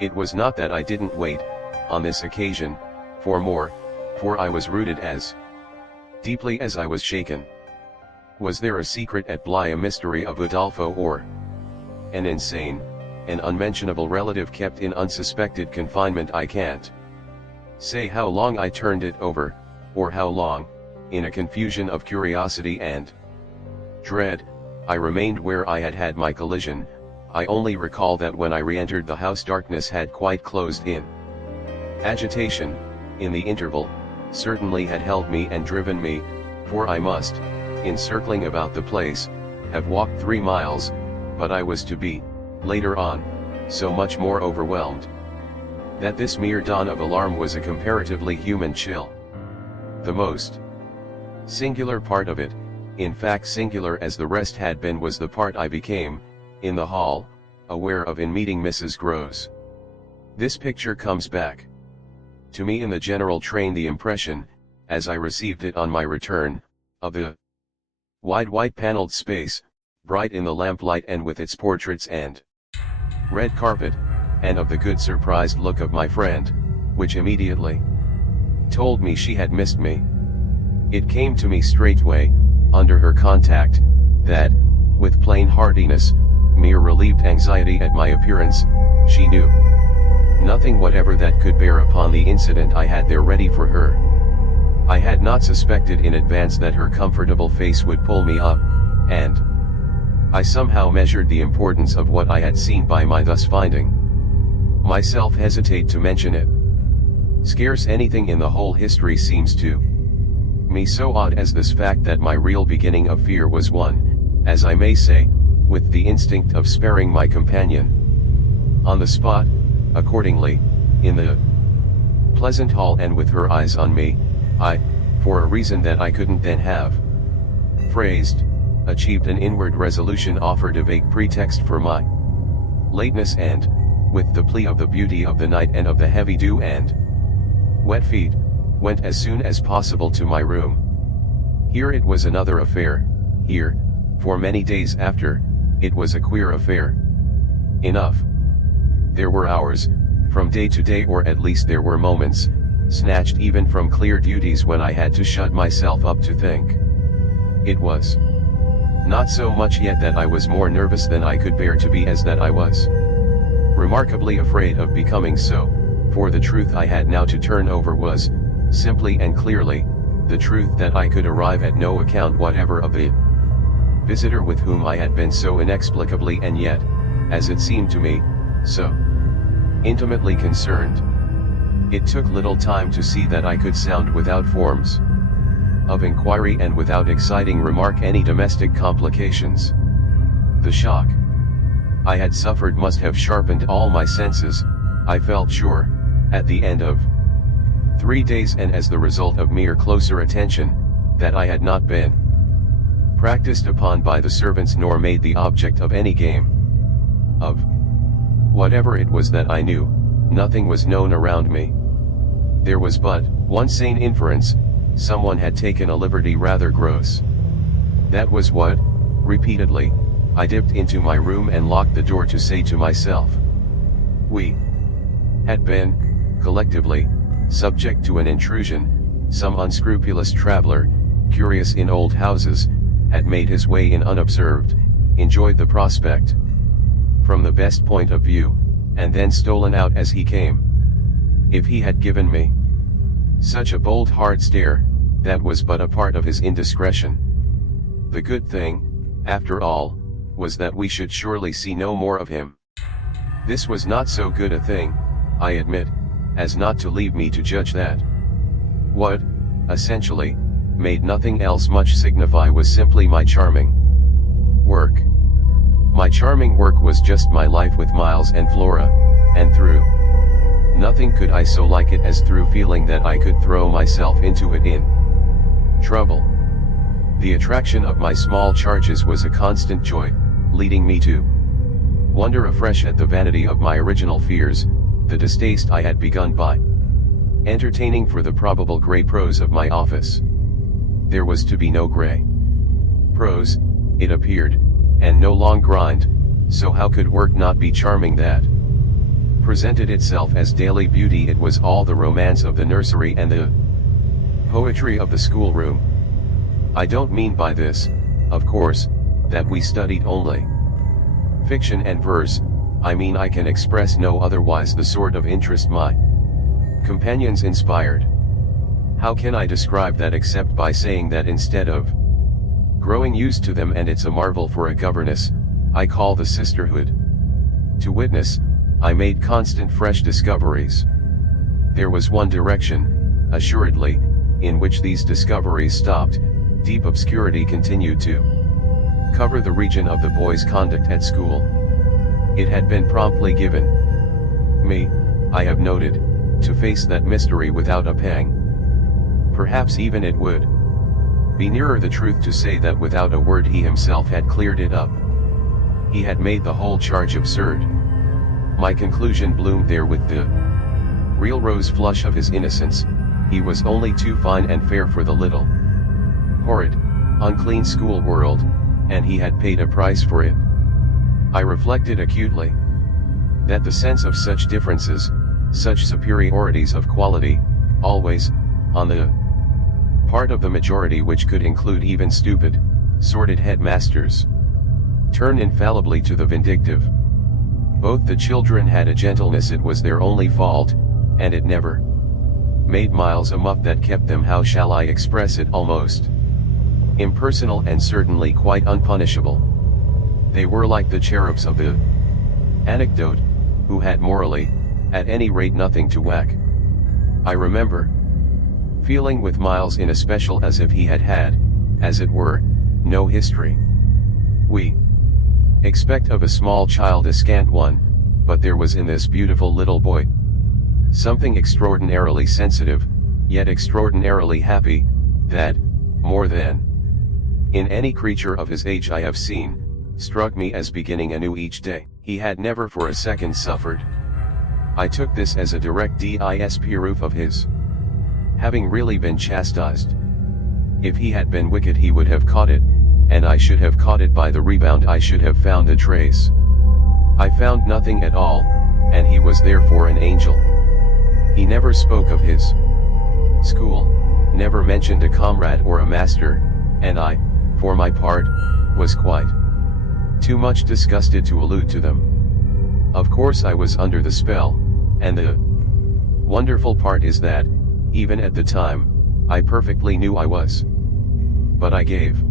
It was not that I didn't wait, on this occasion, for more, for I was rooted as deeply as I was shaken. Was there a secret at Bly, a mystery of Udolpho, or an insane, an unmentionable relative kept in unsuspected confinement? I can't say how long I turned it over, or how long, in a confusion of curiosity and dread, I remained where I had had my collision. I only recall that when I re-entered the house, darkness had quite closed in. Agitation, in the interval, certainly had held me and driven me, for I must, in circling about the place, have walked 3 miles, but I was to be, later on, so much more overwhelmed, that this mere dawn of alarm was a comparatively human chill. The most singular part of it, in fact singular as the rest had been, was the part I became, in the hall, aware of in meeting Mrs. Groves. This picture comes back to me in the general train, the impression, as I received it on my return, of the wide white paneled space, bright in the lamplight and with its portraits and red carpet, and of the good surprised look of my friend, which immediately told me she had missed me. It came to me straightway, under her contact, that, with plain heartiness, mere relieved anxiety at my appearance, she knew nothing whatever that could bear upon the incident I had there ready for her. I had not suspected in advance that her comfortable face would pull me up, and I somehow measured the importance of what I had seen by my thus finding myself hesitate to mention it. Scarce anything in the whole history seems to me so odd as this fact that my real beginning of fear was one, as I may say, with the instinct of sparing my companion. On the spot, accordingly, in the pleasant hall and with her eyes on me, I, for a reason that I couldn't then have phrased, achieved an inward resolution, offered a vague pretext for my lateness, and, with the plea of the beauty of the night and of the heavy dew and wet feet, went as soon as possible to my room. Here it was another affair. Here, for many days after, it was a queer affair enough. There were hours, from day to day, or at least there were moments, snatched even from clear duties, when I had to shut myself up to think. It was not so much yet that I was more nervous than I could bear to be, as that I was remarkably afraid of becoming so, for the truth I had now to turn over was, simply and clearly, the truth that I could arrive at no account whatever of the visitor with whom I had been so inexplicably, and yet, as it seemed to me, so intimately concerned. It took little time to see that I could sound without forms of inquiry and without exciting remark any domestic complications. The shock I had suffered must have sharpened all my senses, I felt sure, at the end of 3 days, and as the result of mere closer attention, that I had not been practiced upon by the servants, nor made the object of any game. Of whatever it was that I knew, nothing was known around me. There was but one sane inference: someone had taken a liberty rather gross. That was what, repeatedly, I dipped into my room and locked the door to say to myself. We had been, collectively, subject to an intrusion. Some unscrupulous traveler, curious in old houses, had made his way in unobserved, enjoyed the prospect from the best point of view, and then stolen out as he came. If he had given me such a bold hard stare, that was but a part of his indiscretion. The good thing, after all, was that we should surely see no more of him. This was not so good a thing, I admit, as not to leave me to judge that what, essentially, made nothing else much signify was simply my charming work. My charming work was just my life with Miles and Flora, and through nothing could I so like it as through feeling that I could throw myself into it in trouble. The attraction of my small charges was a constant joy, leading me to wonder afresh at the vanity of my original fears, the distaste I had begun by entertaining for the probable grey prose of my office. There was to be no grey prose, it appeared, and no long grind, so how could work not be charming? That presented itself as daily beauty. It was all the romance of the nursery and the poetry of the schoolroom. I don't mean by this, of course, that we studied only fiction and verse. I mean I can express no otherwise the sort of interest my companions inspired. How can I describe that except by saying that instead of growing used to them, and it's a marvel for a governess, I call the sisterhood to witness, I made constant fresh discoveries. There was one direction, assuredly, in which these discoveries stopped. Deep obscurity continued to cover the region of the boy's conduct at school. It had been promptly given me, I have noted, to face that mystery without a pang. Perhaps even it would be nearer the truth to say that without a word he himself had cleared it up. He had made the whole charge absurd. My conclusion bloomed there with the real rose flush of his innocence. He was only too fine and fair for the little horrid, unclean school world, and he had paid a price for it. I reflected acutely that the sense of such differences, such superiorities of quality, always, on the part of the majority, which could include even stupid, sordid headmasters, turn infallibly to the vindictive. Both the children had a gentleness, it was their only fault, and it never made miles a muff that kept them, how shall I express it, almost impersonal and certainly quite unpunishable. They were like the cherubs of the anecdote, who had morally, at any rate, nothing to whack. I remember feeling with Miles in especial as if he had had, as it were, no history. We expect of a small child a scant one, but there was in this beautiful little boy something extraordinarily sensitive, yet extraordinarily happy, that, more than in any creature of his age I have seen, struck me as beginning anew each day. He had never for a second suffered. I took this as a direct proof of his having really been chastised. If he had been wicked he would have caught it, and I should have caught it by the rebound. I should have found a trace. I found nothing at all, and he was therefore an angel. He never spoke of his school, never mentioned a comrade or a master, and I, for my part, was quite too much disgusted to allude to them. Of course I was under the spell, and the wonderful part is that, even at the time, I perfectly knew I was. But I gave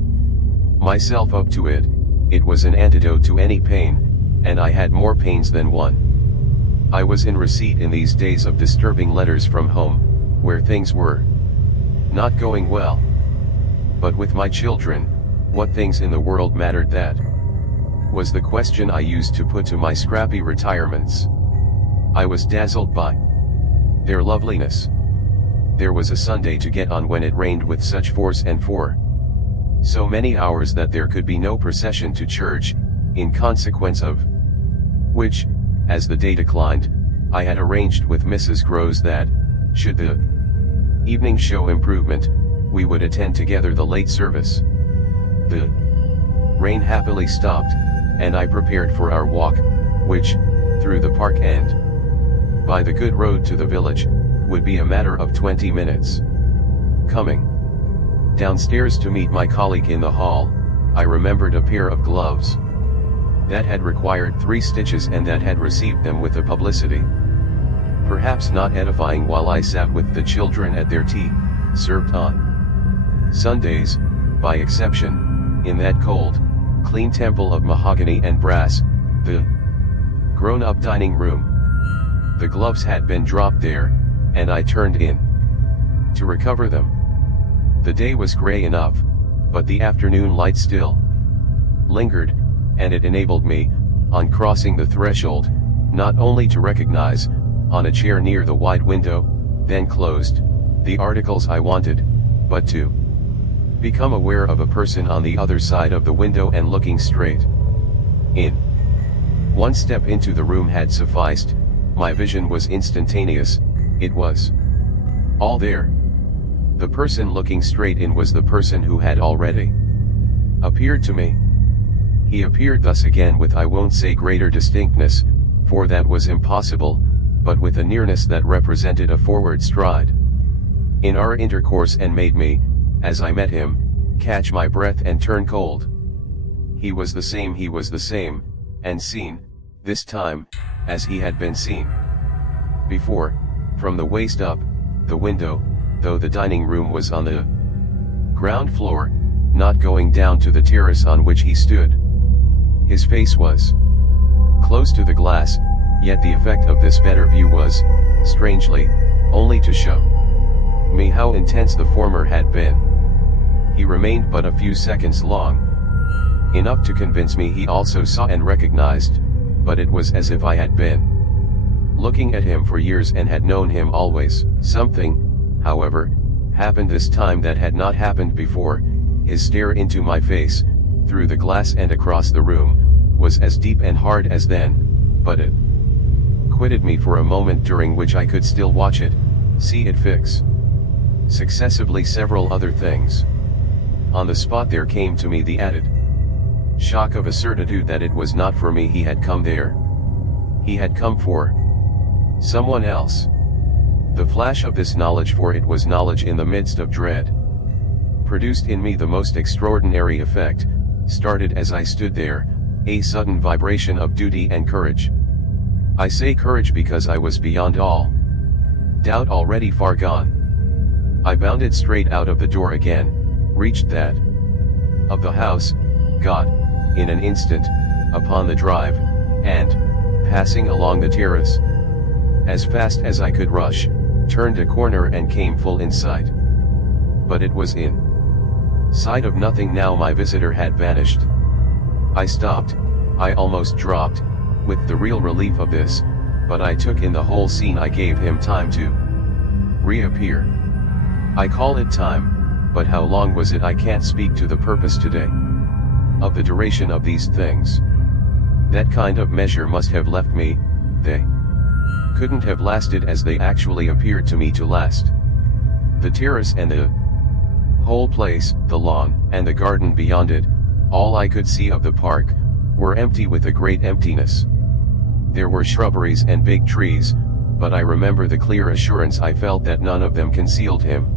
myself up to it. It was an antidote to any pain, and I had more pains than one. I was in receipt in these days of disturbing letters from home, where things were not going well. But with my children, what things in the world mattered? That was the question I used to put to my scrappy retirements. I was dazzled by their loveliness. There was a Sunday to get on when it rained with such force and for so many hours that there could be no procession to church, in consequence of which, as the day declined, I had arranged with Mrs. Groves that, should the evening show improvement, we would attend together the late service. The rain happily stopped, and I prepared for our walk, which, through the park and by the good road to the village, would be a matter of 20 minutes. Coming downstairs to meet my colleague in the hall, I remembered a pair of gloves that had required 3 stitches and that had received them with a publicity perhaps not edifying while I sat with the children at their tea, served on Sundays, by exception, in that cold, clean temple of mahogany and brass, the grown-up dining room. The gloves had been dropped there, and I turned in to recover them. The day was gray enough, but the afternoon light still lingered, and it enabled me, on crossing the threshold, not only to recognize, on a chair near the wide window, then closed, the articles I wanted, but to become aware of a person on the other side of the window and looking straight in. One step into the room had sufficed. My vision was instantaneous. It was all there. The person looking straight in was the person who had already appeared to me. He appeared thus again with, I won't say greater distinctness, for that was impossible, but with a nearness that represented a forward stride in our intercourse and made me, as I met him, catch my breath and turn cold. He was the same, and seen, this time, as he had been seen before, from the waist up, the window, though the dining room was on the ground floor, not going down to the terrace on which he stood. His face was close to the glass, yet the effect of this better view was, strangely, only to show me how intense the former had been. He remained but a few seconds long, enough to convince me he also saw and recognized, but it was as if I had been looking at him for years and had known him always. Something, however, happened this time that had not happened before. His stare into my face, through the glass and across the room, was as deep and hard as then, but it quitted me for a moment, during which I could still watch it, see it fix successively several other things. On the spot there came to me the added shock of a certitude that it was not for me he had come there. He had come for someone else. The flash of this knowledge, for it was knowledge in the midst of dread, produced in me the most extraordinary effect. Started as I stood there, a sudden vibration of duty and courage. I say courage because I was beyond all doubt already far gone. I bounded straight out of the door again, reached that of the house, got, in an instant, upon the drive, and, passing along the terrace, as fast as I could rush, turned a corner and came full in sight. But it was in sight of nothing now. My visitor had vanished. I stopped, I almost dropped, with the real relief of this, but I took in the whole scene. I gave him time to reappear. I call it time, but how long was it? I can't speak to the purpose today of the duration of these things. That kind of measure must have left me. They couldn't have lasted as they actually appeared to me to last. The terrace and the whole place, the lawn, and the garden beyond it, all I could see of the park, were empty with a great emptiness. There were shrubberies and big trees, but I remember the clear assurance I felt that none of them concealed him.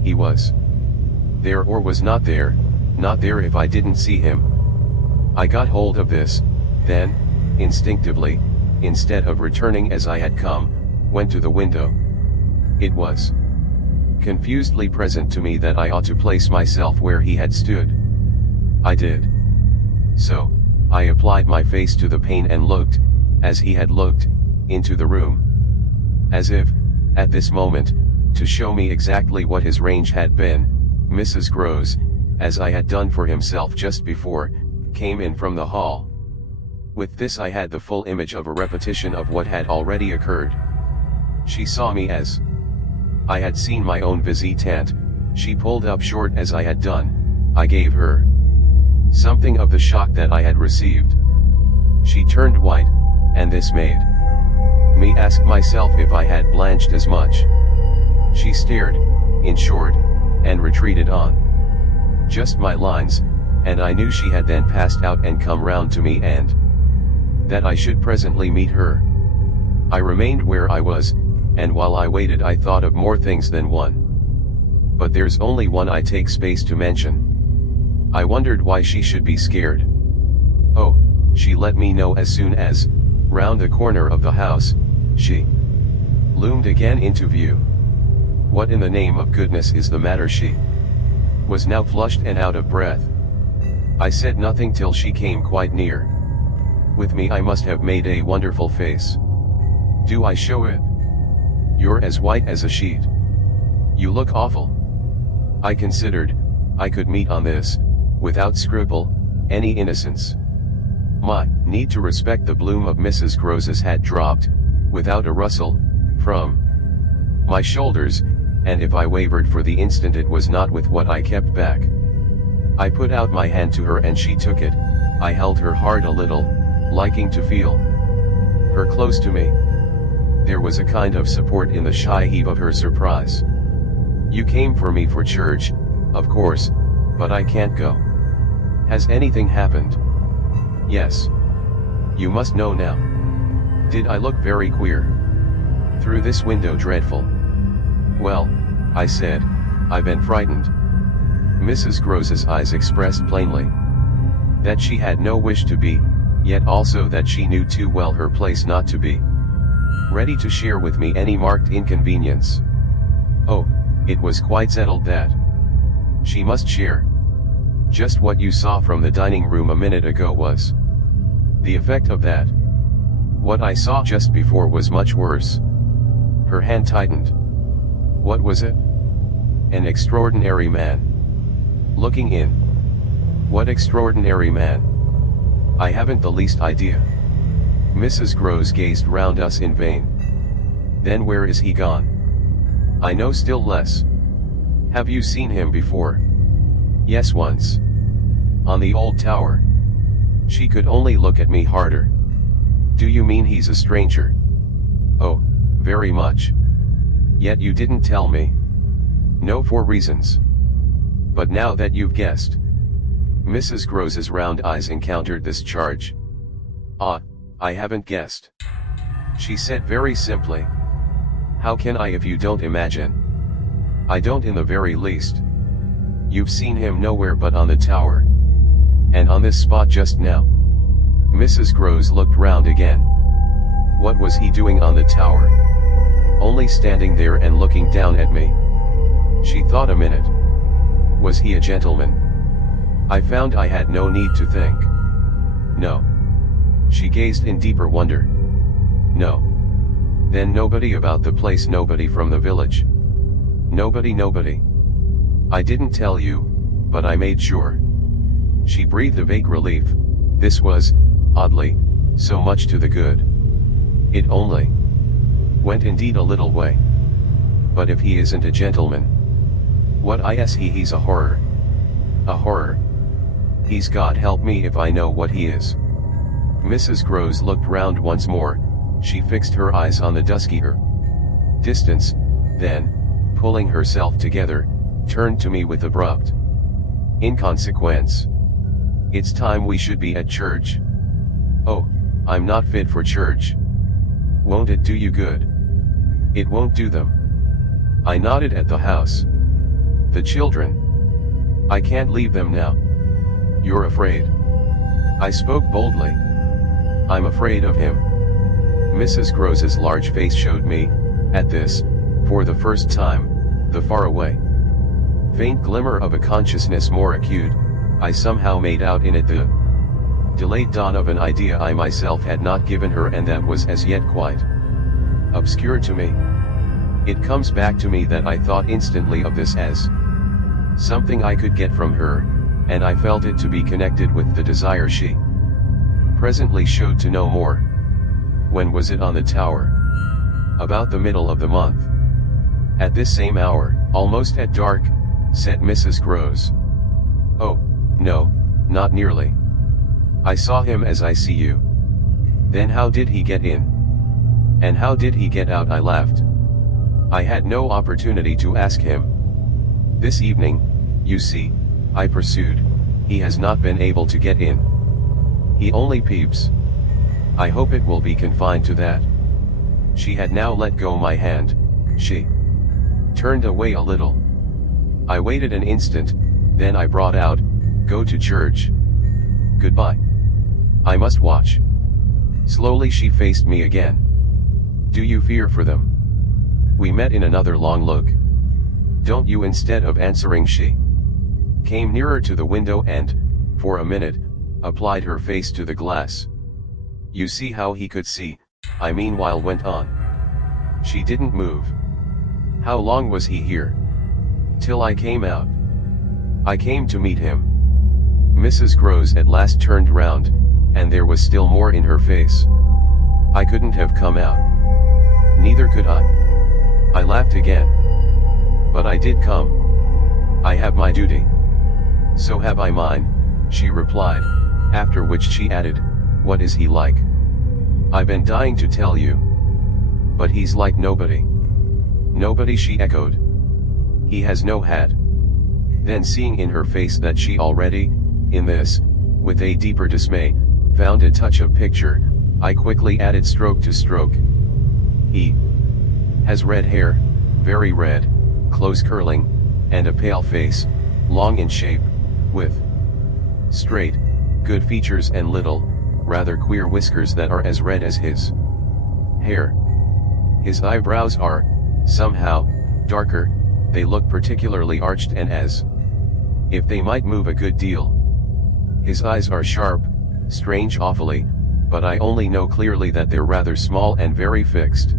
He was there or was not there if I didn't see him. I got hold of this, then, instinctively, instead of returning as I had come, went to the window. It was confusedly present to me that I ought to place myself where he had stood. I did so. I applied my face to the pane and looked, as he had looked, into the room. As if, at this moment, to show me exactly what his range had been, Mrs. Groves, as I had done for himself just before, came in from the hall. With this I had the full image of a repetition of what had already occurred. She saw me as I had seen my own visitant. She pulled up short as I had done. I gave her something of the shock that I had received. She turned white, and this made me ask myself if I had blanched as much. She stared, in short, and retreated on just my lines, and I knew she had then passed out and come round to me, and that I should presently meet her. I remained where I was, and while I waited I thought of more things than one. But there's only one I take space to mention. I wondered why she should be scared. Oh, she let me know as soon as, round the corner of the house, she loomed again into view. What in the name of goodness is the matter? She was now flushed and out of breath. I said nothing till she came quite near. With me I must have made a wonderful face. Do I show it? You're as white as a sheet. You look awful. I considered, I could meet on this, without scruple, any innocence. My need to respect the bloom of Mrs. Groves's had dropped, without a rustle, from my shoulders, and if I wavered for the instant it was not with what I kept back. I put out my hand to her and she took it. I held her hard a little, liking to feel her close to me. There was a kind of support in the shy heave of her surprise. You came for me for church, of course, but I can't go. Has anything happened? Yes. You must know now. Did I look very queer? Through this window dreadful. Well, I said, I've been frightened. Mrs. Grose's eyes expressed plainly that she had no wish to be, yet also that she knew too well her place not to be ready to share with me any marked inconvenience. Oh, it was quite settled that she must share. Just what you saw from the dining room a minute ago was the effect of that. What I saw just before was much worse. Her hand tightened. What was it? An extraordinary man looking in. What extraordinary man? I haven't the least idea. Mrs. Grose gazed round us in vain. Then where is he gone? I know still less. Have you seen him before? Yes, once. On the old tower. She could only look at me harder. Do you mean he's a stranger? Oh, very much. Yet you didn't tell me. No, for reasons. But now that you've guessed. Mrs. Grose's round eyes encountered this charge. Ah, I haven't guessed. She said very simply. How can I if you don't imagine? I don't in the very least. You've seen him nowhere but on the tower. And on this spot just now. Mrs. Grose looked round again. What was he doing on the tower? Only standing there and looking down at me. She thought a minute. Was he a gentleman? I found I had no need to think. No. She gazed in deeper wonder. No. Then nobody about the place, nobody from the village. Nobody. I didn't tell you, but I made sure. She breathed a vague relief. This was, oddly, so much to the good. It only went indeed a little way. But if he isn't a gentleman, what is he? He's a horror. A horror. He's God help me if I know what he is. Mrs. Grose looked round once more. She fixed her eyes on the duskier distance, then, pulling herself together, turned to me with abrupt inconsequence. It's time we should be at church. Oh, I'm not fit for church. Won't it do you good? It won't do them. I nodded at the house. The children. I can't leave them now. You're afraid. I spoke boldly. I'm afraid of him. Mrs. Grose's large face showed me, at this, for the first time, the faraway, faint glimmer of a consciousness more acute. I somehow made out in it the delayed dawn of an idea I myself had not given her and that was as yet quite obscure to me. It comes back to me that I thought instantly of this as something I could get from her, and I felt it to be connected with the desire she presently showed to know more. When was it on the tower? About the middle of the month. At this same hour, almost at dark, said Mrs. Grose. Oh, no, not nearly. I saw him as I see you. Then how did he get in? And how did he get out? I laughed. I had no opportunity to ask him. This evening, you see, I pursued, he has not been able to get in. He only peeps. I hope it will be confined to that. She had now let go my hand. She turned away a little. I waited an instant, then I brought out, go to church. Goodbye. I must watch. Slowly she faced me again. Do you fear for them? We met in another long look. Don't you? Instead of answering, she came nearer to the window and, for a minute, applied her face to the glass. You see how he could see, I meanwhile went on. She didn't move. How long was he here? Till I came out. I came to meet him. Mrs. Grose at last turned round, and there was still more in her face. I couldn't have come out. Neither could I. I laughed again. But I did come. I have my duty. So have I mine, she replied, after which she added, what is he like? I've been dying to tell you. But he's like nobody. Nobody, she echoed. He has no hat. Then seeing in her face that she already, in this, with a deeper dismay, found a touch of picture, I quickly added stroke to stroke. He Has red hair, very red, close curling, and a pale face, long in shape, with straight, good features and little, rather queer whiskers that are as red as his hair. His eyebrows are, somehow, darker, they look particularly arched and as if they might move a good deal. His eyes are sharp, strange awfully, but I only know clearly that they're rather small and very fixed.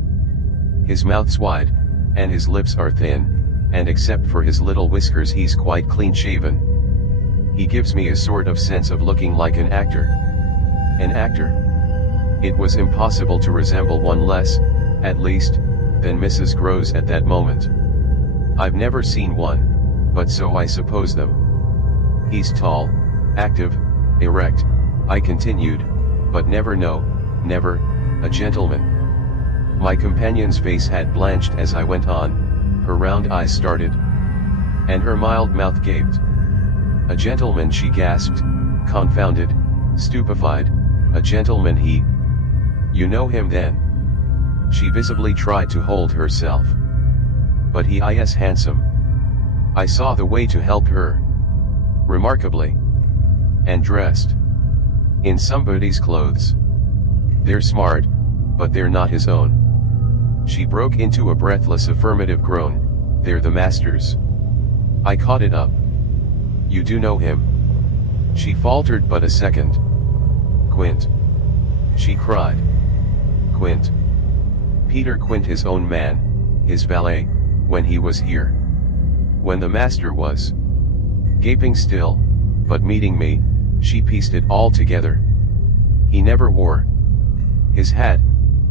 His mouth's wide, and his lips are thin, and except for his little whiskers he's quite clean shaven. He gives me a sort of sense of looking like an actor. An actor? It was impossible to resemble one less, at least, than Mrs. Groves at that moment. I've never seen one, but so I suppose them. He's tall, active, erect, I continued, but never a gentleman. My companion's face had blanched as I went on, her round eyes started, and her mild mouth gaped. A gentleman, she gasped, confounded, stupefied, a gentleman he. You know him then? She visibly tried to hold herself. But he is handsome. I saw the way to help her. Remarkably. And dressed in somebody's clothes. They're smart, but they're not his own. She broke into a breathless affirmative groan. They're the master's. I caught it up. You do know him? She faltered but a second. Quint. She cried. Quint. Peter Quint, his own man, his valet, when he was here. When the master was gaping still, but meeting me, she pieced it all together. He never wore his hat,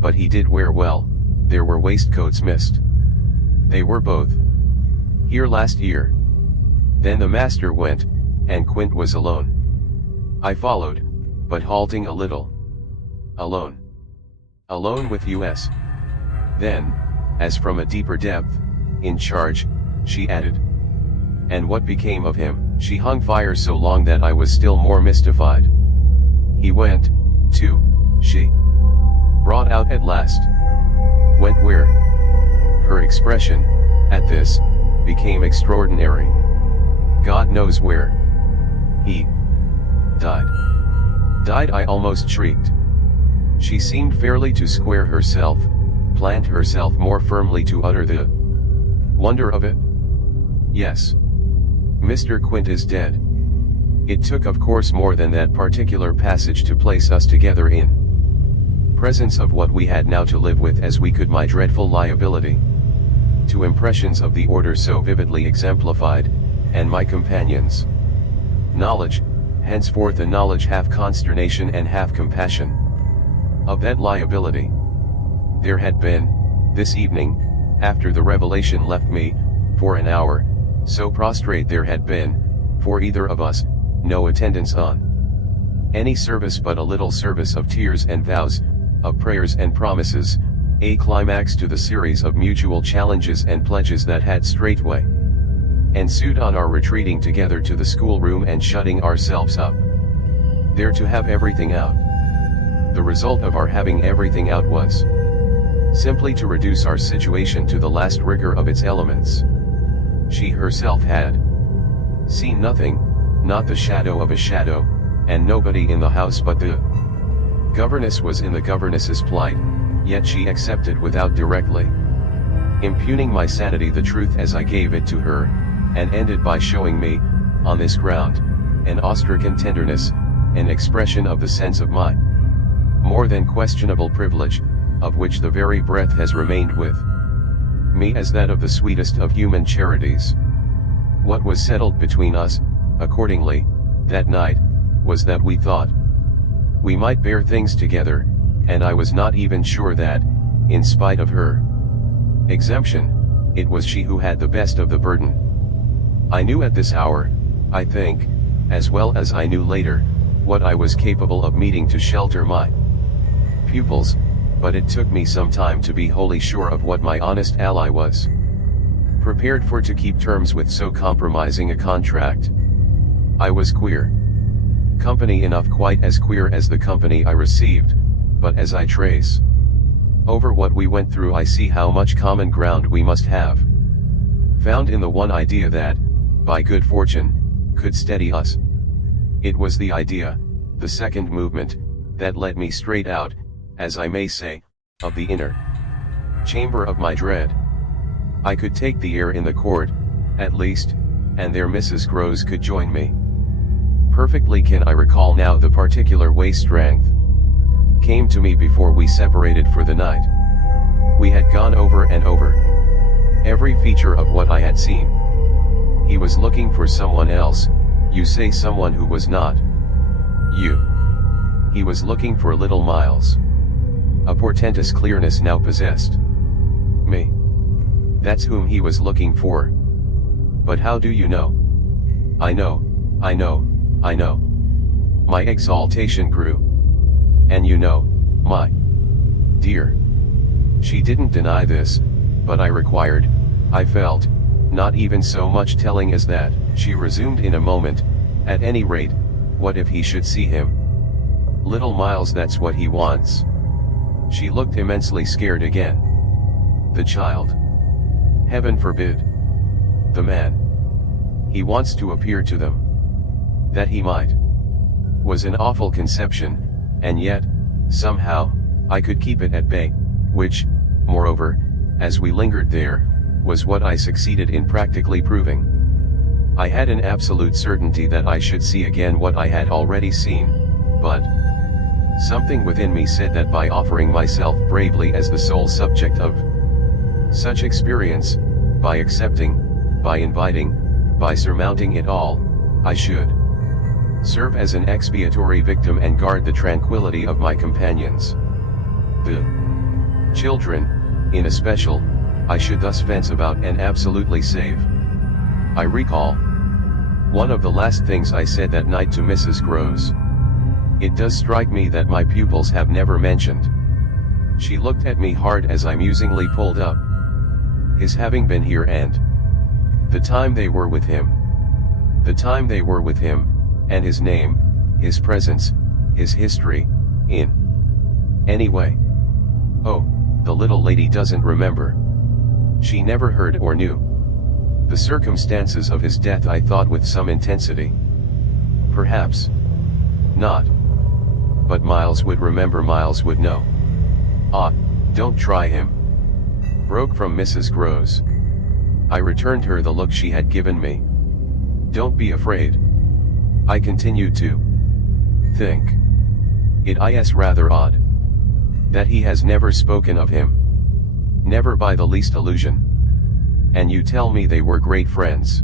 but he did wear well, there were waistcoats missed. They were both here last year. Then the master went, and Quint was alone. I followed, but halting a little. Alone. Alone with us. Then, as from a deeper depth, in charge, she added. And what became of him? She hung fire so long that I was still more mystified. He went, too, she brought out at last. Went where? Her expression, at this, became extraordinary. God knows where. He died. Died, I almost shrieked. She seemed fairly to square herself, plant herself more firmly to utter the wonder of it. Yes. Mr. Quint is dead. It took of course more than that particular passage to place us together in presence of what we had now to live with as we could, my dreadful liability to impressions of the order so vividly exemplified, and my companions' knowledge, henceforth a knowledge half consternation and half compassion, of that liability. There had been, this evening, after the revelation left me, for an hour, so prostrate there had been, for either of us, no attendance on any service but a little service of tears and vows, of prayers and promises, a climax to the series of mutual challenges and pledges that had straightway ensued on our retreating together to the schoolroom and shutting ourselves up there to have everything out. The result of our having everything out was simply to reduce our situation to the last rigor of its elements. She herself had seen nothing, not the shadow of a shadow, and nobody in the house but the governess was in the governess's plight, yet she accepted without directly impugning my sanity the truth as I gave it to her, and ended by showing me, on this ground, an awestricken tenderness, an expression of the sense of my more than questionable privilege, of which the very breath has remained with me as that of the sweetest of human charities. What was settled between us, accordingly, that night, was that we thought we might bear things together, and I was not even sure that, in spite of her exemption, it was she who had the best of the burden. I knew at this hour, I think, as well as I knew later, what I was capable of meeting to shelter my pupils, but it took me some time to be wholly sure of what my honest ally was prepared for to keep terms with so compromising a contract. I was queer. Company enough, quite as queer as the company I received, but as I trace Over what we went through I see how much common ground we must have found in the one idea that, by good fortune, could steady us. It was the idea, the second movement, that led me straight out, as I may say, of the inner chamber of my dread. I could take the air in the court, at least, and there Mrs. Groves could join me. Perfectly can I recall now the particular way strength came to me before we separated for the night. We had gone over and over every feature of what I had seen. He was looking for someone else, you say, someone who was not you. He was looking for little Miles. A portentous clearness now possessed me. That's whom he was looking for. But how do you know? I know, I know, I know. My exaltation grew. And you know, my dear. She didn't deny this, but I felt, not even so much telling as that. She resumed in a moment, at any rate, what if he should see him? Little Miles, that's what he wants. She looked immensely scared again. The child. Heaven forbid. The man. He wants to appear to them. That he might. Was an awful conception, and yet, somehow, I could keep it at bay, which, moreover, as we lingered there, was what I succeeded in practically proving. I had an absolute certainty that I should see again what I had already seen, but something within me said that by offering myself bravely as the sole subject of such experience, by accepting, by inviting, by surmounting it all, I should serve as an expiatory victim and guard the tranquility of my companions. The children, in especial, I should thus fence about and absolutely save. I recall one of the last things I said that night to Mrs. Groves. It does strike me that my pupils have never mentioned. She looked at me hard as I musingly pulled up his having been here and the time they were with him. The time they were with him, and his name, his presence, his history, in any way. Oh, the little lady doesn't remember. She never heard or knew the circumstances of his death, I thought with some intensity. Perhaps not. But Miles would remember, Miles would know. Ah, don't try him. Broke from Mrs. Groves. I returned her the look she had given me. Don't be afraid. I continued to think it is rather odd that he has never spoken of him. Never by the least allusion. And you tell me they were great friends.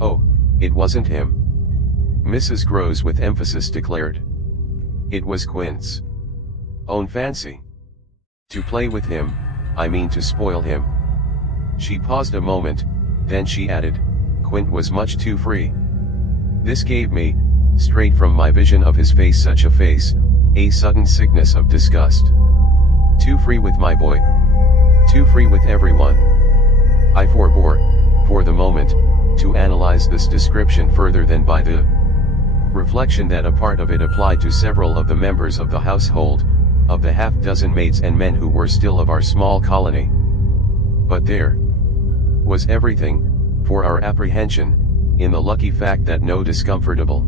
Oh, it wasn't him. Mrs. Groves with emphasis declared. It was Quint's own fancy. To play with him, I mean to spoil him. She paused a moment, then she added, Quint was much too free. This gave me, straight from my vision of his face, such a face, a sudden sickness of disgust. Too free with my boy. Too free with everyone. I forbore, for the moment, to analyze this description further than by the reflection that a part of it applied to several of the members of the household, of the half-dozen maids and men who were still of our small colony. But there was everything, for our apprehension, in the lucky fact that no discomfortable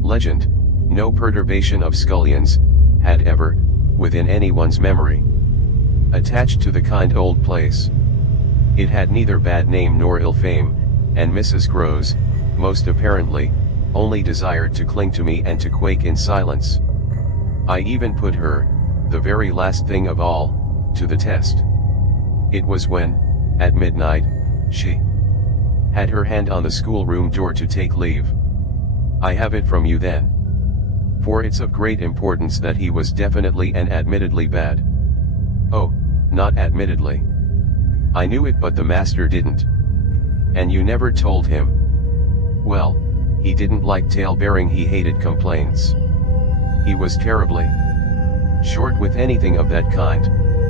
legend, no perturbation of scullions, had ever, within anyone's memory, attached to the kind old place. It had neither bad name nor ill fame, and Mrs. Groves, most apparently, only desired to cling to me and to quake in silence. I even put her, the very last thing of all, to the test. It was when, at midnight, she had her hand on the schoolroom door to take leave. I have it from you then. For it's of great importance that he was definitely and admittedly bad. Oh, not admittedly. I knew it, but the master didn't. And you never told him. Well, he didn't like tale-bearing, he hated complaints. He was terribly short with anything of that kind,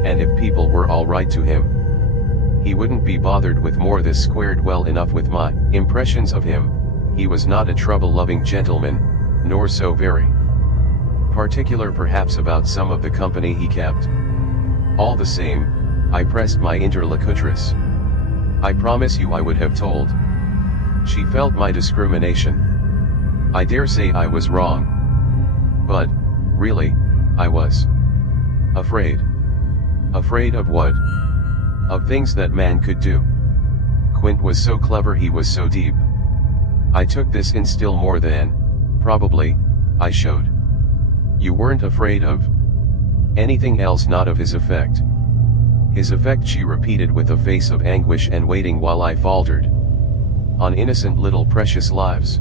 and if people were all right to him, he wouldn't be bothered with more. This squared well enough with my impressions of him. He was not a trouble-loving gentleman, nor so very particular perhaps about some of the company he kept. All the same, I pressed my interlocutress. I promise you I would have told. She felt my discrimination. I dare say I was wrong. But, really, I was afraid. Afraid of what? Of things that man could do. Quint was so clever, he was so deep. I took this in still more than, probably, I showed. You weren't afraid of anything else, not of his effect. His effect, she repeated with a face of anguish and waiting while I faltered. On innocent little precious lives.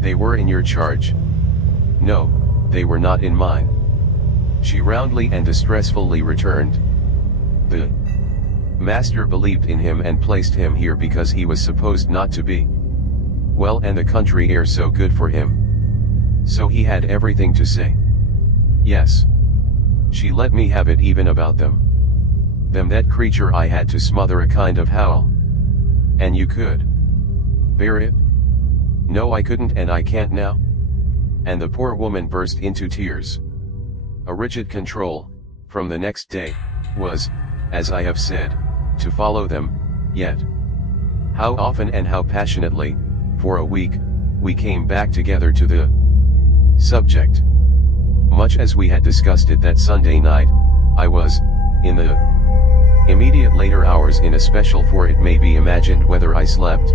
They were in your charge. No, they were not in mine. She roundly and distressfully returned. The master believed in him and placed him here because he was supposed not to be well, and the country air so good for him. So he had everything to say. Yes. She let me have it even about them. That creature. I had to smother a kind of howl. And you could bear it? No, I couldn't, and I can't now. And the poor woman burst into tears. A rigid control, from the next day, was, as I have said, to follow them, yet how often and how passionately, for a week, we came back together to the subject. Much as we had discussed it that Sunday night, I was, in the immediate later hours in especial, for it may be imagined whether I slept,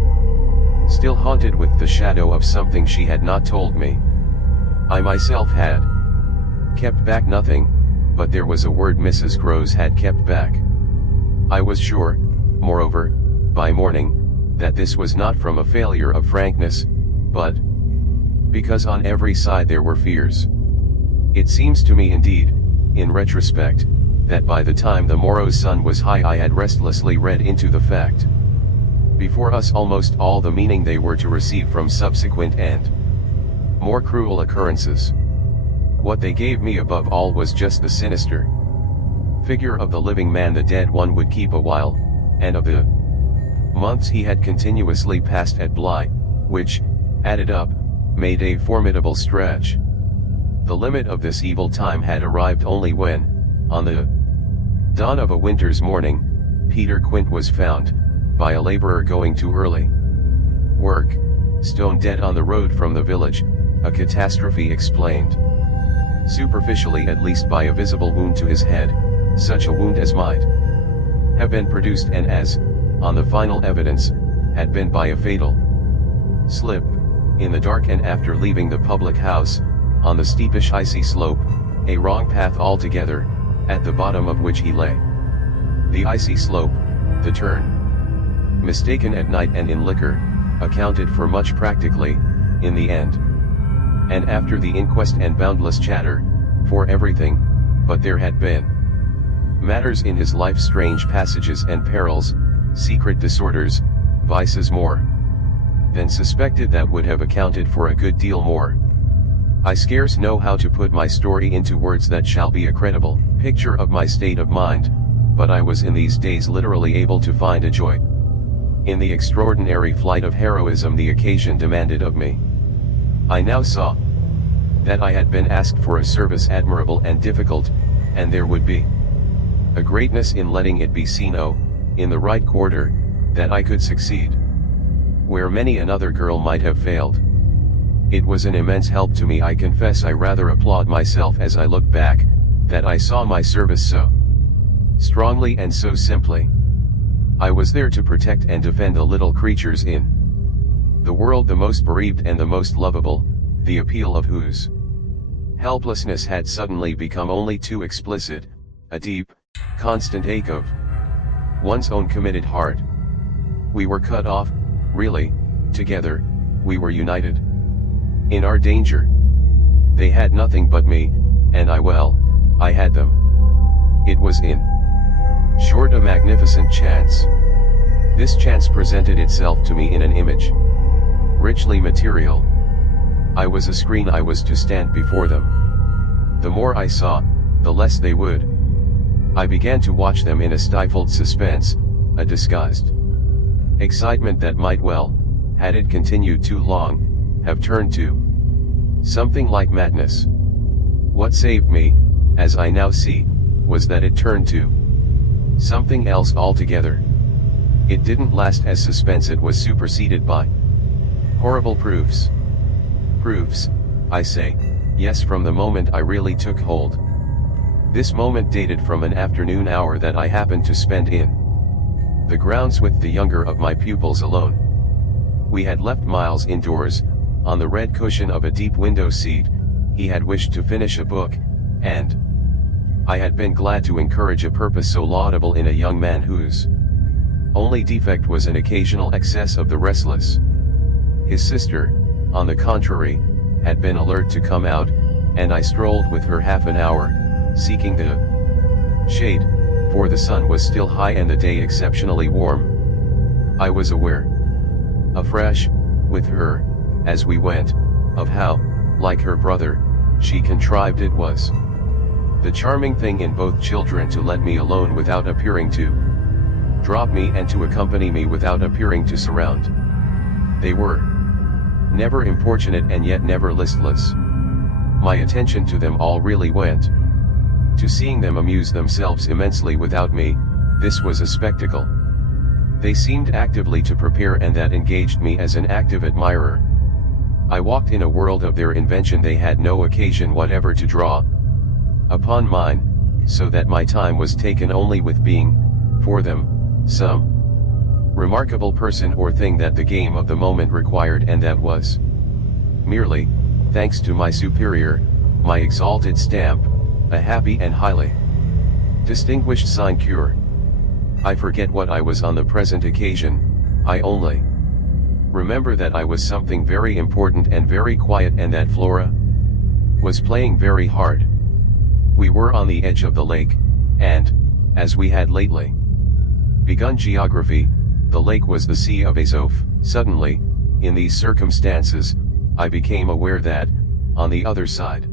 still haunted with the shadow of something she had not told me. I myself had kept back nothing, but there was a word Mrs. Groves had kept back. I was sure, moreover, by morning, that this was not from a failure of frankness, but because on every side there were fears. It seems to me indeed, in retrospect, that by the time the morrow's sun was high I had restlessly read into the fact before us almost all the meaning they were to receive from subsequent and more cruel occurrences. What they gave me above all was just the sinister figure of the living man the dead one would keep a while, and of the months he had continuously passed at Bly, which, added up, made a formidable stretch. The limit of this evil time had arrived only when, on the dawn of a winter's morning, Peter Quint was found, by a laborer going to early work, stone dead on the road from the village, a catastrophe explained superficially at least by a visible wound to his head, such a wound as might have been produced and as, on the final evidence, had been by a fatal slip, in the dark and after leaving the public house, on the steepish icy slope, a wrong path altogether, at the bottom of which he lay. The icy slope, the turn, mistaken at night and in liquor, accounted for much practically, in the end. And after the inquest and boundless chatter, for everything, but there had been matters in his life, strange passages and perils, secret disorders, vices more than suspected that would have accounted for a good deal more. I scarce know how to put my story into words that shall be a credible picture of my state of mind, but I was in these days literally able to find a joy in the extraordinary flight of heroism the occasion demanded of me. I now saw that I had been asked for a service admirable and difficult, and there would be a greatness in letting it be seen, in the right quarter, that I could succeed where many another girl might have failed. It was an immense help to me. I confess I rather applaud myself as I look back, that I saw my service so strongly and so simply. I was there to protect and defend the little creatures in the world, the most bereaved and the most lovable, the appeal of whose helplessness had suddenly become only too explicit, a deep, constant ache of one's own committed heart. We were cut off, really, together, we were united in our danger. They had nothing but me, and I had them. It was in short a magnificent chance. This chance presented itself to me in an image, richly material. I was a screen, I was to stand before them. The more I saw, the less they would. I began to watch them in a stifled suspense, a disguised excitement that might well, had it continued too long, have turned to something like madness. What saved me, as I now see, was that it turned to something else altogether. It didn't last as suspense, it was superseded by horrible proofs. Proofs, I say, yes, from the moment I really took hold. This moment dated from an afternoon hour that I happened to spend in the grounds with the younger of my pupils alone. We had left Miles indoors, on the red cushion of a deep window seat. He had wished to finish a book, and I had been glad to encourage a purpose so laudable in a young man whose only defect was an occasional excess of the restless. His sister, on the contrary, had been alert to come out, and I strolled with her half an hour, seeking the shade, for the sun was still high and the day exceptionally warm. I was aware, afresh, with her, as we went, of how, like her brother, she contrived it was the charming thing in both children to let me alone without appearing to drop me and to accompany me without appearing to surround. They were never importunate and yet never listless. My attention to them all really went to seeing them amuse themselves immensely without me. This was a spectacle they seemed actively to prepare, and that engaged me as an active admirer. I walked in a world of their invention they had no occasion whatever to draw upon mine, so that my time was taken only with being, for them, some remarkable person or thing that the game of the moment required, and that was merely, thanks to my superior, my exalted stamp, a happy and highly distinguished sinecure. I forget what I was on the present occasion. I only remember that I was something very important and very quiet, and that Flora was playing very hard. We were on the edge of the lake, and, as we had lately begun geography, the lake was the Sea of Azov. Suddenly, in these circumstances, I became aware that, on the other side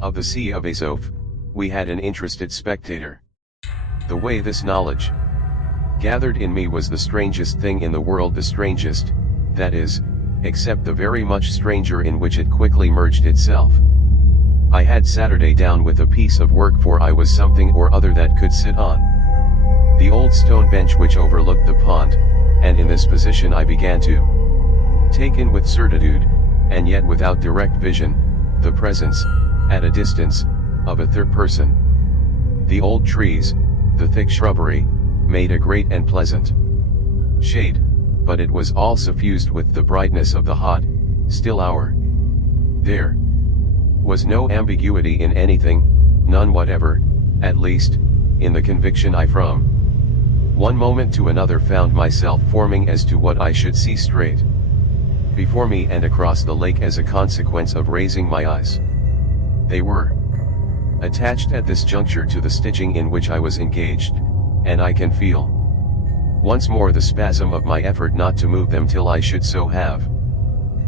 of the Sea of Azov, we had an interested spectator. The way this knowledge gathered in me was the strangest thing in the world, the strangest, that is, except the very much stranger in which it quickly merged itself. I had Saturday down with a piece of work, for I was something or other that could sit on the old stone bench which overlooked the pond, and in this position I began to take in with certitude, and yet without direct vision, the presence, at a distance, of a third person. The old trees, the thick shrubbery, made a great and pleasant shade, but it was all suffused with the brightness of the hot, still hour. There was no ambiguity in anything, none whatever, at least, in the conviction I from one moment to another found myself forming as to what I should see straight before me and across the lake as a consequence of raising my eyes. They were attached at this juncture to the stitching in which I was engaged, and I can feel once more the spasm of my effort not to move them till I should so have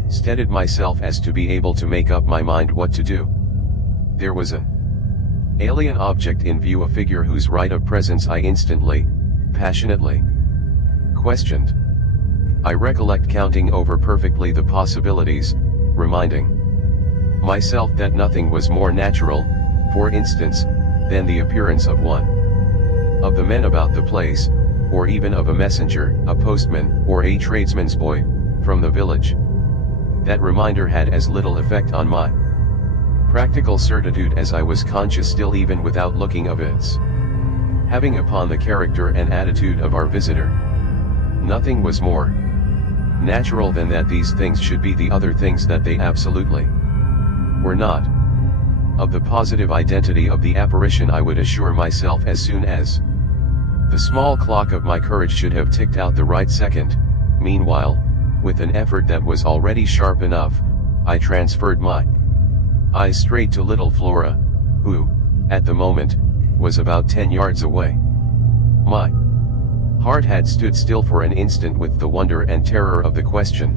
steadied myself as to be able to make up my mind what to do. There was an alien object in view, a figure whose right of presence I instantly, passionately questioned. I recollect counting over perfectly the possibilities, reminding myself that nothing was more natural, for instance, than the appearance of one of the men about the place, or even of a messenger, a postman, or a tradesman's boy, from the village. That reminder had as little effect on my practical certitude as I was conscious, still even without looking, of its having upon the character and attitude of our visitor. Nothing was more natural than that these things should be the other things that they absolutely were not. Of the positive identity of the apparition I would assure myself as soon as the small clock of my courage should have ticked out the right second. Meanwhile, with an effort that was already sharp enough, I transferred my eyes straight to little Flora, who, at the moment, was about 10 yards away. My heart had stood still for an instant with the wonder and terror of the question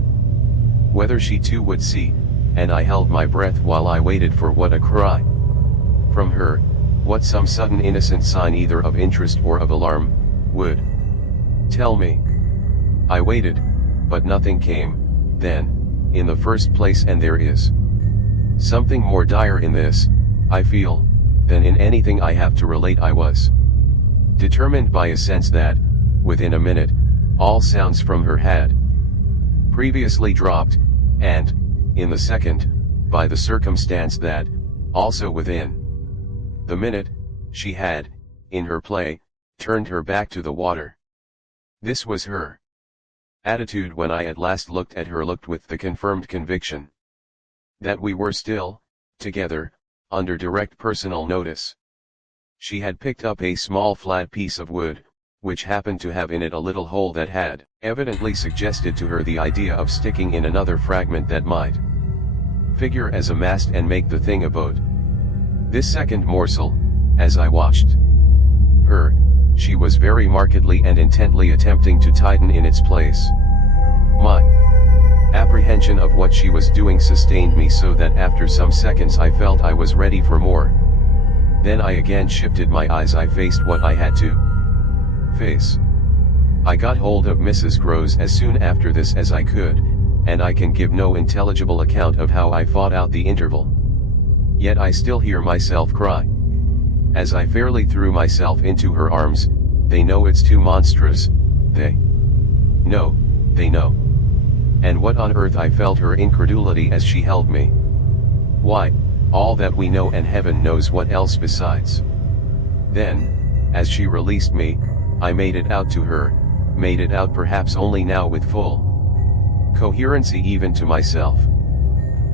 whether she too would see, and I held my breath while I waited for what a cry from her, what some sudden innocent sign either of interest or of alarm, would tell me. I waited, but nothing came. Then, in the first place, and there is something more dire in this, I feel, than in anything I have to relate. I was determined by a sense that, within a minute, all sounds from her had previously dropped, and, in the second, by the circumstance that, also within the minute, she had, in her play, turned her back to the water. This was her attitude when I at last looked at her, looked with the confirmed conviction that we were still together, under direct personal notice. She had picked up a small flat piece of wood, which happened to have in it a little hole that had evidently suggested to her the idea of sticking in another fragment that might figure as a mast and make the thing a boat. This second morsel, as I watched her, she was very markedly and intently attempting to tighten in its place. My apprehension of what she was doing sustained me so that after some seconds I felt I was ready for more. Then I again shifted my eyes. I faced what I had to face. I got hold of Mrs. Groves as soon after this as I could, and I can give no intelligible account of how I fought out the interval. Yet I still hear myself cry, as I fairly threw myself into her arms, "They know it's too monstrous, they know, they know." And what on earth? I felt her incredulity as she held me. "Why, all that we know, and heaven knows what else besides." Then, as she released me, I made it out to her, made it out perhaps only now with full coherency even to myself.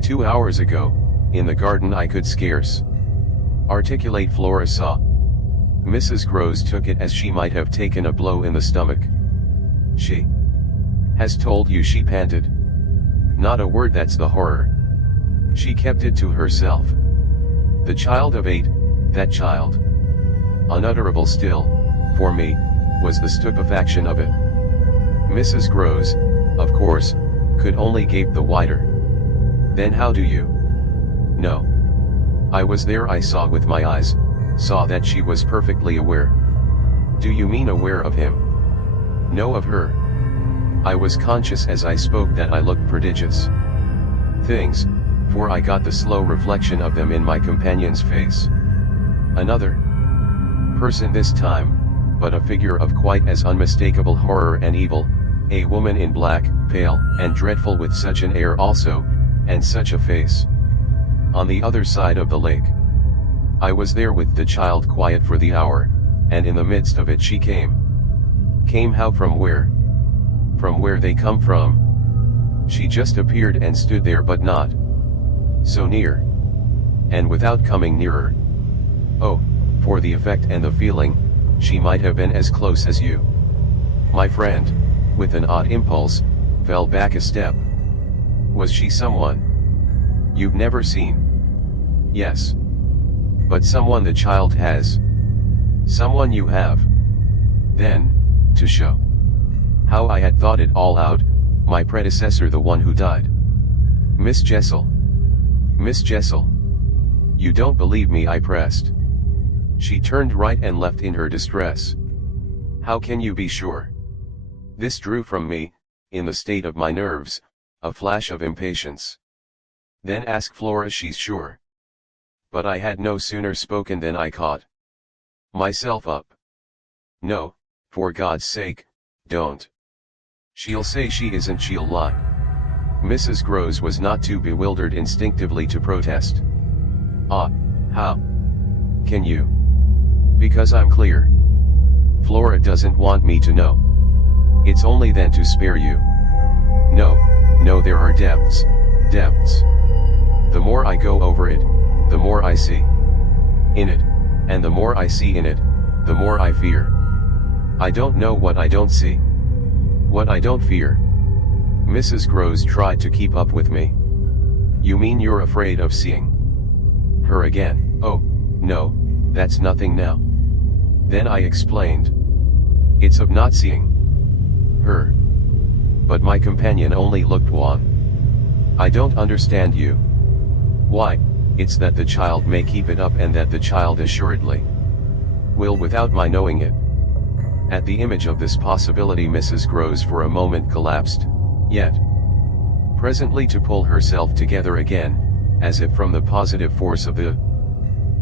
2 hours ago, in the garden I could scarce articulate. Flora saw Mrs. Groves took it as she might have taken a blow in the stomach. "She has told you?" she panted. "Not a word, that's the horror." She kept it to herself. The child of 8, that child. Unutterable still, for me, was the stupefaction of it. Mrs. Groves, of course, could only gape the wider. "Then how do you know?" "I was there, I saw with my eyes, saw that she was perfectly aware." "Do you mean aware of him?" "No, of her." I was conscious as I spoke that I looked prodigious things, for I got the slow reflection of them in my companion's face. Another person this time, but a figure of quite as unmistakable horror and evil, a woman in black, pale and dreadful, with such an air also, and such a face. On the other side of the lake. I was there with the child, quiet for the hour, and in the midst of it she came. Came how? From where? From where they come from. She just appeared and stood there, but not so near. And without coming nearer. Oh, for the effect and the feeling, she might have been as close as you. My friend, with an odd impulse, fell back a step. Was she someone you've never seen? Yes. But someone the child has. Someone you have. Then, to show how I had thought it all out, my predecessor, the one who died. Miss Jessel. Miss Jessel. You don't believe me? I pressed. She turned right and left in her distress. How can you be sure? This drew from me, in the state of my nerves, a flash of impatience. Then ask Flora, she's sure. But I had no sooner spoken than I caught myself up. No, for God's sake, don't. She'll say she isn't, she'll lie. Mrs. Groves was not too bewildered instinctively to protest. Ah, how can you? Because I'm clear. Flora doesn't want me to know. It's only then to spare you. No, no, there are depths, depths. The more I go over it, the more I see in it, and the more I see in it, the more I fear. I don't know what I don't see. What I don't fear. Mrs. Groves tried to keep up with me. You mean you're afraid of seeing her again? Oh, no, that's nothing now. Then I explained. It's of not seeing her. But my companion only looked wan. I don't understand you. Why, it's that the child may keep it up, and that the child assuredly will without my knowing it. At the image of this possibility Mrs. Groves for a moment collapsed, yet presently to pull herself together again, as if from the positive force of the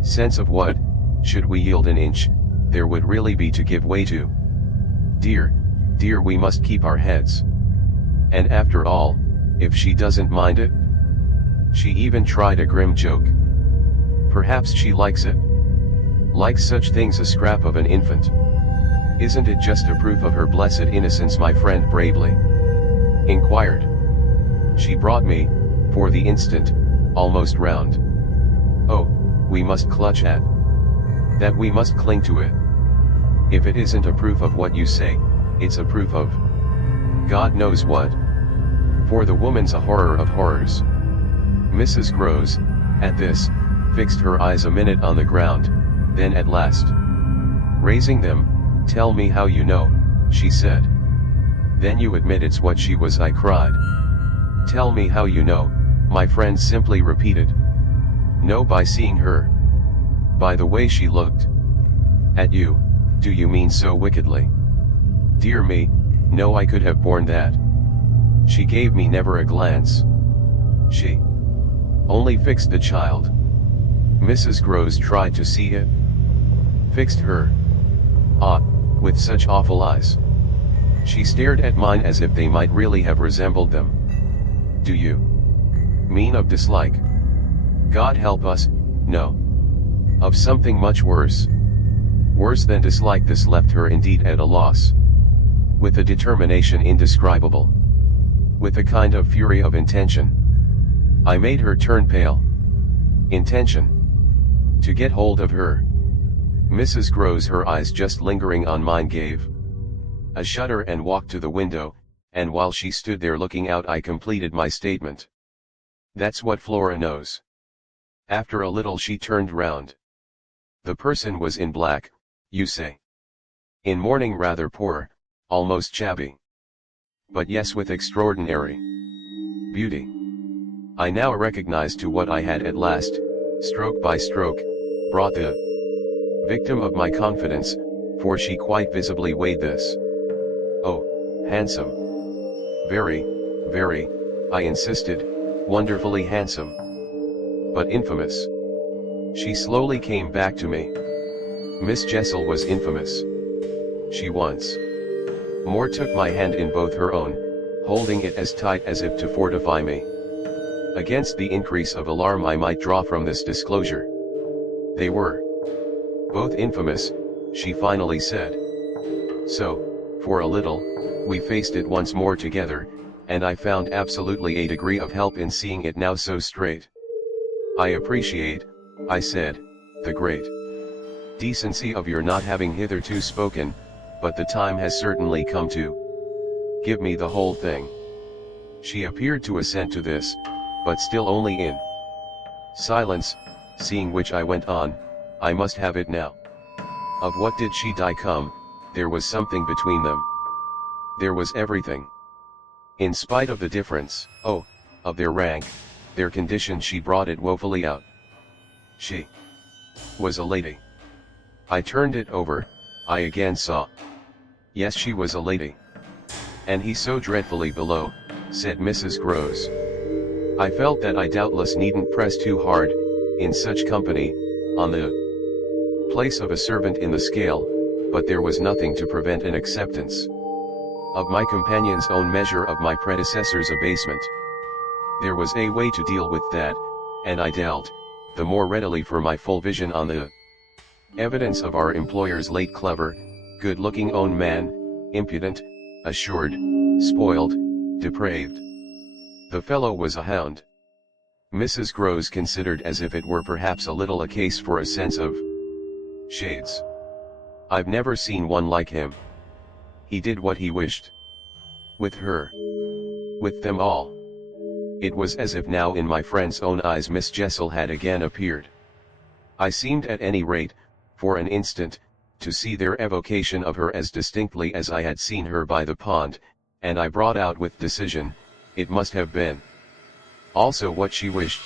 Sense of what, should we yield an inch, there would really be to give way to. Dear, dear, we must keep our heads. And after all, if she doesn't mind it? She even tried a grim joke. Perhaps she likes it? Likes such things, a scrap of an infant. Isn't it just a proof of her blessed innocence, my friend bravely inquired. She brought me, for the instant, almost round. Oh, we must clutch at that, we must cling to it. If it isn't a proof of what you say, it's a proof of God knows what. For the woman's a horror of horrors. Mrs. Groves, at this, fixed her eyes a minute on the ground, then at last, raising them, tell me how you know, she said. Then you admit it's what she was, I cried. Tell me how you know, my friend simply repeated. No, by seeing her. By the way she looked. At you, do you mean so wickedly? Dear me, no, I could have borne that. She gave me never a glance. She only fixed the child. Mrs. Groves tried to see it. Fixed her. Ah, with such awful eyes. She stared at mine as if they might really have resembled them. Do you mean of dislike? God help us, no. Of something much worse. Worse than dislike. This left her indeed at a loss. With a determination indescribable. With a kind of fury of intention. I made her turn pale. Intention. To get hold of her. Mrs. Groves, her eyes just lingering on mine, gave a shudder and walked to the window, and while she stood there looking out, I completed my statement. That's what Flora knows. After a little she turned round. The person was in black, you say? In mourning, rather poor, almost shabby. But yes, with extraordinary beauty. I now recognized to what I had at last, stroke by stroke, brought the victim of my confidence, for she quite visibly weighed this. Oh, handsome. Very, very, I insisted, wonderfully handsome. But infamous. She slowly came back to me. Miss Jessel was infamous. She once more took my hand in both her own, holding it as tight as if to fortify me against the increase of alarm I might draw from this disclosure. They were both infamous, she finally said. So, for a little, we faced it once more together, and I found absolutely a degree of help in seeing it now so straight. I appreciate, I said, the great decency of your not having hitherto spoken, but the time has certainly come to give me the whole thing. She appeared to assent to this, but still only in silence, seeing which I went on, I must have it now. Of what did she die come, there was something between them. There was everything. In spite of the difference, oh, of their rank, their condition, she brought it woefully out. She was a lady. I turned it over, I again saw. Yes, she was a lady. And he so dreadfully below, said Mrs. Groves. I felt that I doubtless needn't press too hard, in such company, on the place of a servant in the scale, but there was nothing to prevent an acceptance of my companion's own measure of my predecessor's abasement. There was a way to deal with that, and I dealt, the more readily for my full vision on the evidence of our employer's late clever, good-looking own man, impudent, assured, spoiled, depraved. The fellow was a hound. Mrs. Groves considered as if it were perhaps a little a case for a sense of shades. I've never seen one like him. He did what he wished. With her. With them all. It was as if now in my friend's own eyes Miss Jessel had again appeared. I seemed at any rate, for an instant, to see their evocation of her as distinctly as I had seen her by the pond, and I brought out with decision, it must have been also what she wished.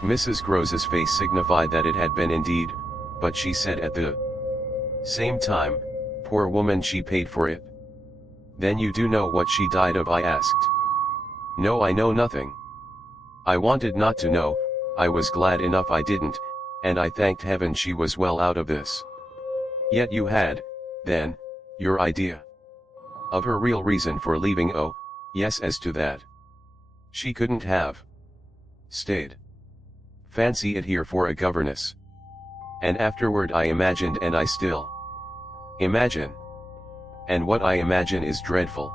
Mrs. Groves's face signified that it had been indeed, but she said at the same time, poor woman, she paid for it. Then you do know what she died of, I asked. No, I know nothing. I wanted not to know, I was glad enough I didn't, and I thanked heaven she was well out of this. Yet you had, then, your idea of her real reason for leaving. Oh, yes, as to that. She couldn't have stayed. Fancy it here for a governess. And afterward I imagined, and I still imagine. And what I imagine is dreadful.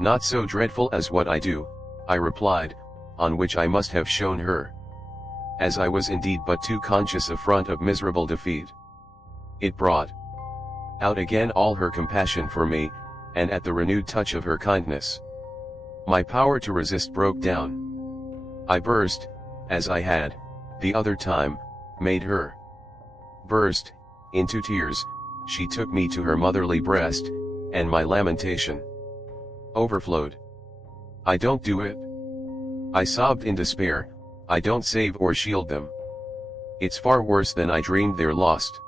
Not so dreadful as what I do, I replied, on which I must have shown her, as I was indeed but too conscious affront of miserable defeat. It brought out again all her compassion for me, and at the renewed touch of her kindness, my power to resist broke down. I burst, as I had, the other time, made her burst, into tears. She took me to her motherly breast, and my lamentation overflowed. I don't do it. I sobbed in despair, I don't save or shield them. It's far worse than I dreamed they're lost.